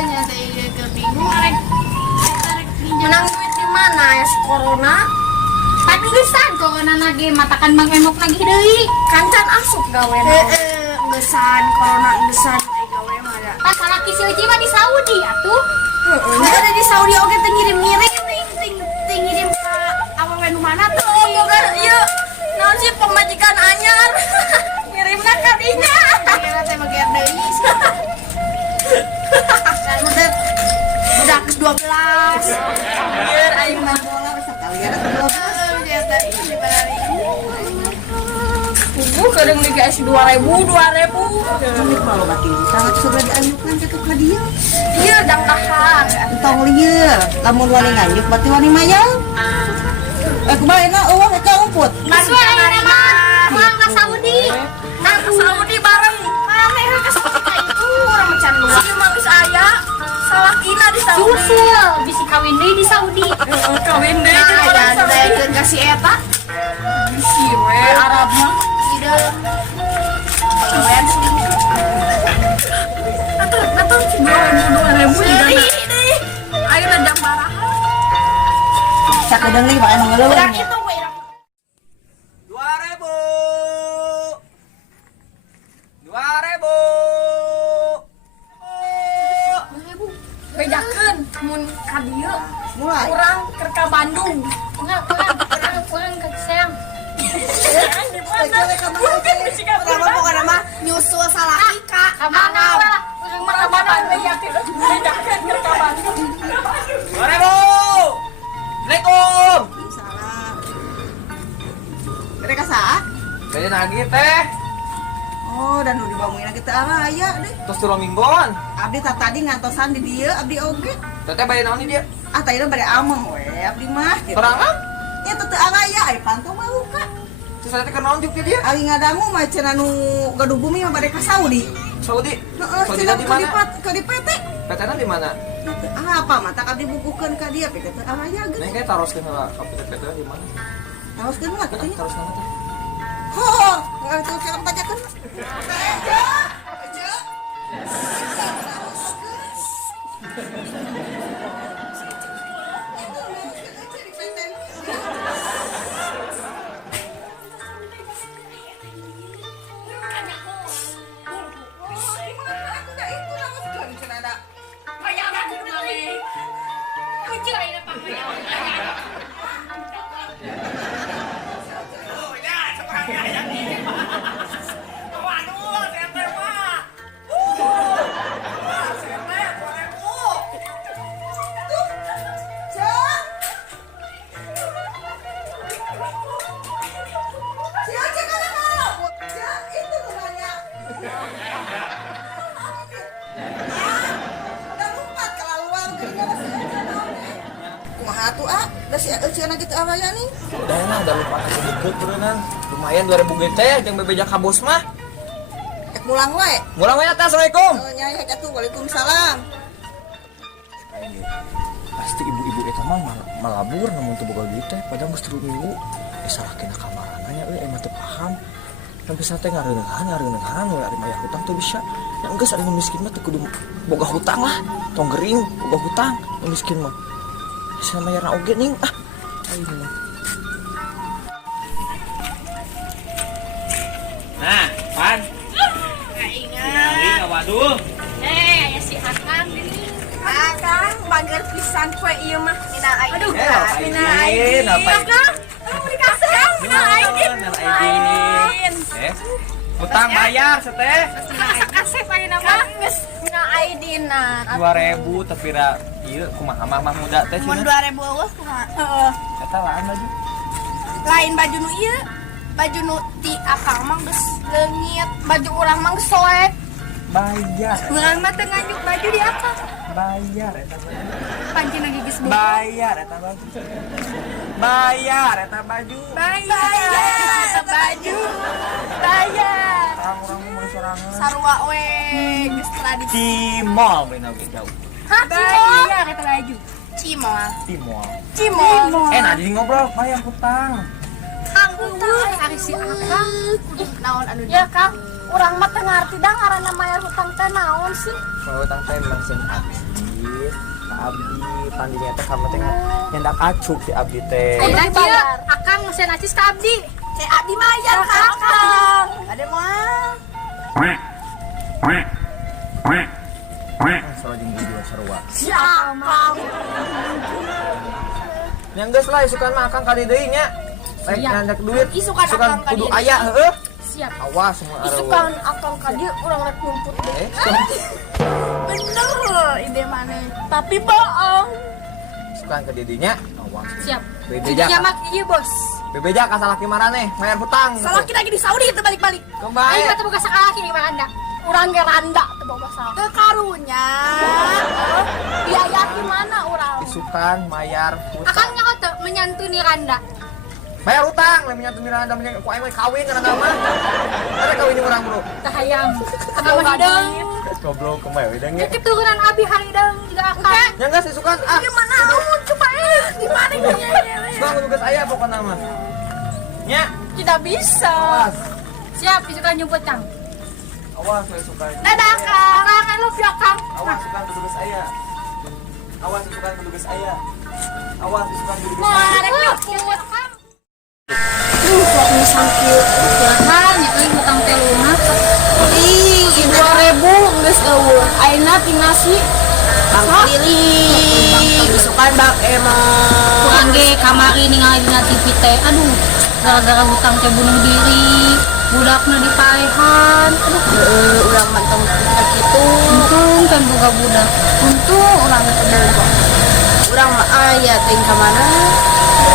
nyata kebingung arek Menang duit di mana ya si corona? Tapi gesan corona lagi matakan Bang Emok lagi deui. Kancan asup gawe. gesan corona gesan gawe mah ada. Pas laki si Uci mah di Saudi atuh. Heeh. Ada di Saudi oge teh ngirim-ngirim ting ngirim ka awewe nu mana tuh. Boga ieu naon sih pemajikan anyar. Ngirimna ka dinya. Kira teh bagian deui. Udah ke 12. Biar aing mah Bola sekalian 12. Nyata ini barari. Kubu kadang dikasih 2.000. Ini kalau bati sangat sudah dianyukan ke ka dieu. Iya dang dahar. Tong lieu, lamun wani nganyuk berarti wani mayang. Kumaha eueuh eta umput. Masuk ayeuna mah pulang ka Saudi. Nah ke Saudi bareng. Rame ka Saudi itu urang macan luar. Si mah geus aya salakina di Saudi. Susul bisi kawin deui di Saudi. Kawin deui jeung Nah, orang Saudi. jangan kasih eta. Si we Arab mah. Hideung. Kalian selingkuh. Atau si 2.000 juga. Ayeuna jam baraha. Sakedeung deui bae ngeuleuh. Udah kitu we. 2.000. 2.000. Bedakeun mun ka dieu Mulai. urang keur ka Bandung. Pulang ke Seang. Di mana? Mungkin bisi ka Kenapa bukan nama nyusul salaki ka Kamana lah? Pulang mah kamana? Bedakeun keur ka Bandung. 2.000. Assalamualaikum. Salah. Mereka saat? Jadi nagih teh. Oh, dan nu dibangunin kita araya deh. Terus turun mingguan. Abdi tadi ngantosan di dia, abdi oge. Teteh bayar naon dia? Ah, tadi bari ameng we, abdi mah. Gitu. Terangan? Ya teu araya, ai pantau mah buka. Terus teteh keur naon juk dia? Ari ngadangu mah cenah nu gaduh bumi mah bade ka Saudi. Saudi. Heeh, Saudi cenah di mana? ka di PT. PT-na di mana? Apa mah tak abdi bukukeun ka dia, tapi teu araya Neng geus. kayak taroskeun heula ka PT-na di mana? Taroskeun lah katanya. Taroskeun teh. Ho, enggak tahu siapa bacakeun. Kumaha tuh ah, da si euceuna kitu araya nih. Udah enak, udah lupa sedikit berenang. Lumayan 2.000 GT yang bebeja ka bos mah. Ek mulang we. Mulang we atas, Assalamualaikum. Nyai atuh, Waalaikumsalam. Pasti ibu-ibu eta mah malabur namun teu boga duit teh padahal geus 3 minggu. Salahkeun kamaranna nya euy emang teu paham. Sampai santai ngareuneuhan we ari maya hutang teu bisa. Yang geus ari nu miskin mah teu kudu boga hutang lah. Tong gering boga hutang nu miskin mah. Sama mayarna oge ning ah. Ayo mah. Nah, pan. Ingat. Waduh. Ya si Akang gini. Akang bager pisan kue ieu mah. Minal aidin. Aduh, Minal aidin. Akang, kamu dikasih Kang minal aidin. Hutang bayar seteh. Kasih ayeuna mah geus minal aidinan. 2.000 tapi ra ieu kumaha mah muda teh Mun cenah. 2.000 eueuh kumaha? Heeh. Eta lain baju. Lain baju nu ieu. Baju nu ti Akang mah geus leungit, baju urang mah geus soek. Bayar. Urang mah teu nganjuk baju di Akang. Bayar eta baju. Pancina gigis beuh. Bayar eta baju. Bayar eta baju. Bayar baju. Bayar. Orang-orang mau sorangan. Sarua we geus tradisi. Di mall beuna oge jauh. Hah, Bayar kata baju. Cimol. Di mall. Cimol. Nah jadi ngobrol bayar hutang. Kang eueuh hari si Akang. Naon anu Ya Kang, Urang mah teu ngarti dah ngaranna mayar hutang teh naon sih? Kalau utang teh memang sen abdi, ka abdi pandinya teh kamu teh nyendak acuk si abdi teh. Ayeuna kieu akang mesen acis ka abdi. Cek abdi mayar ka akang. Ade moal. Salah jeung di dua sarua. Siapa? Yang geus lah isukan mah akang kali deui nya. Rek nyandak duit. Isukan akang ka kudu dieu. aya heueuh. Siap. Awas semua Isukan akang ka dieu urang rek nyumput. Bener ide mana? Tapi bohong. Isukan ke didinya. Awas. Siap. Bebeja. Jadi mak ieu bos. Bebeja ka salaki maraneh mayar hutang. Salah kita lagi di Saudi kita balik-balik. Kembali. Ayeuna teh boga sakalaki di Anda. Urang ge randa teu boga salah. Teu karunya. Biaya di mana urang? Isukan mayar hutang. Akang nyaho teu menyantuni Randa. Bayar hutang, lamun nyatu miranda menyang ku aing kawin kana nama. Ada kawin jeung urang bro. Tah hayang. Akang mah hideung. Goblok kembali wedang ge. Keturunan abi harideung juga akang. Nya geus isukan ah. Gimana coba di mana nya? Bang lu geus aya pokona mah. Nya, Tidak bisa. awas. Siap isukan nyumput Kang. Awas we isukan. Dadah Kang. Akang I love you Kang. Awas isukan kudu geus aya. Awas isukan kudu geus aya. Awas isukan kudu geus Mau aya. arek nyumput. Sok misang kieu. Kirahan nya euy hutang teh lunas. Ih, 2.000 geus eueuh. Ayeuna tinggal si Bang Pilih. Isukan Bang emang. Kurang ge kamari ningali dina TV teh. Aduh, gara-gara hutang teh bunuh diri. Budakna dipaehan. Aduh, Urang mantong kita kitu. untung kan boga budak. Untung urang teu boga. Urang mah aya teh ka mana?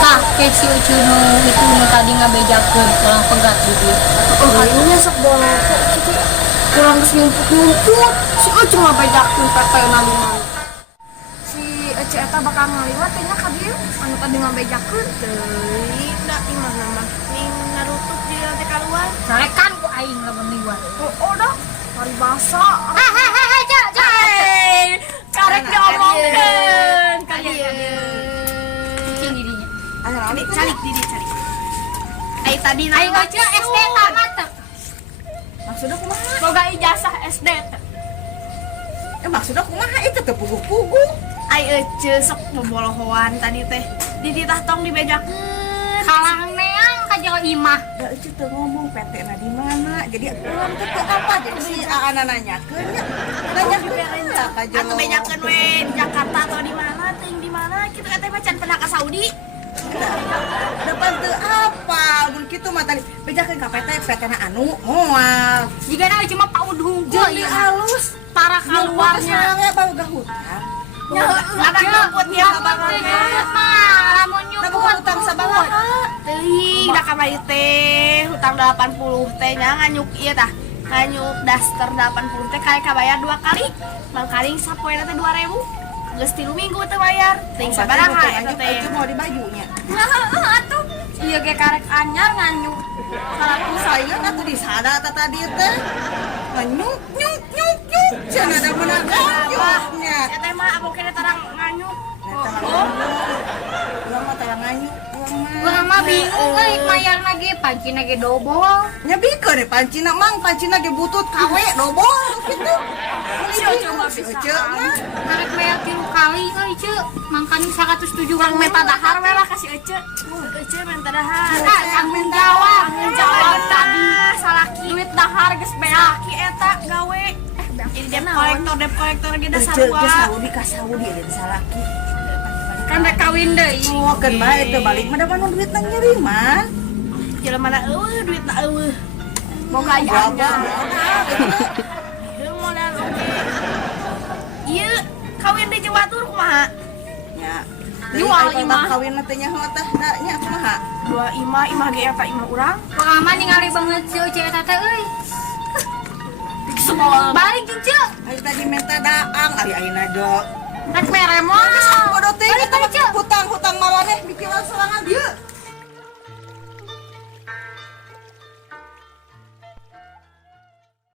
Tah, ke si Ucu nu itu nu tadi ngabejakeun orang pegat di dieu. Oh, kayunya sok bola kok kitu. Urang geus nyumput-nyumput. Si Ucu mah bedakeun PT-na limang. Si Ece eta bakal ngaliwat teh nya ka dieu. Anu tadi ngabejakeun teuing da di mana mah. Ning narutuk di teh keluar. Sarekan ku aing lamun liwat. Oh, dah. Hari basa. Hehehe, ja. Karek diomongkeun ka dieu. Cicing di dinya. Calik di dieu calik. Ai tadi Aing baca SD tamat teh. Maksudnya kumaha? boga ijazah SD teh. Maksudnya kumaha itu teh pugu-pugu. Ai Ece sok bobolohoan tadi teh. Di tah tong dibejakeun. Kalang neang ka jero imah. Da itu teh ngomong PT na di mana. Jadi urang teh teu apa jadi si Aana nanyakeun nya. Nanyakeun ka Atuh jeung bejakeun we di Jakarta atau di mana teuing di mana kitu teh macan pernah ka Saudi. depan teu apa. Mun kitu mah tadi bejakeun ka PT na anu moal. Jika na cuma paud hungkul Jeung ieu. halus. Para keluarnya. Keluarnya boga hutang. Nya anak nyumput ya Nyumput mah, lamun Da boga nyumput hutang sabaraha? teuing da kamari teh hutang 80 teh nya nganyuk ieu tah. Nganyuk daster 80 teh kae kabayar 2 kali. Mangkaring sapoena teh 2.000. Geus 3 minggu teh bayar. Teuing sabaraha eta teh. Itu mau di bajunya. Nah, atuh. Ieu ge karek anyar nganyuk. Kalau saya atuh di sana tadi teh. Nyuk nyuk nyuk nyuk. Cenah da meunang nyuknya. Eta mah abo kene tarang nganyuk. Urang mah tara nganyuk. Urang mah bingung euy mayarna ge pancina ge dobol. Nya bikeun deh pancina mang pancina ge butut kawe dobol gitu. Coba bisa. Karek bayar 3 kali euy ceu. Mangkani 107 Urang meta dahar we lah kasih Ece. Ece menta dahar. Tanggung jawab. Jawab tadi salaki duit dahar geus beaki eta gawe. Jadi debt kolektor ge da Ceu sarua. ke Saudi ka Saudi ada salaki. Kan rek kawin deui. Ngokeun bae teu balik mah da mana duitna ngiriman. Jelema na eueuh duitna eueuh. Boga aya anja. Deung modal oge. Ieu kawin di Jawa Batur kumaha? Nya Jual imah. kawin teh nya tah da nya kumaha? Dua imah ge eta imah urang. Urang mah ningali banget si Uci eta teh euy. Semua Balik jeung ceu. Ari tadi minta daang ari ayeuna do. Rek mere mah. Bodoh teh kita mah hutang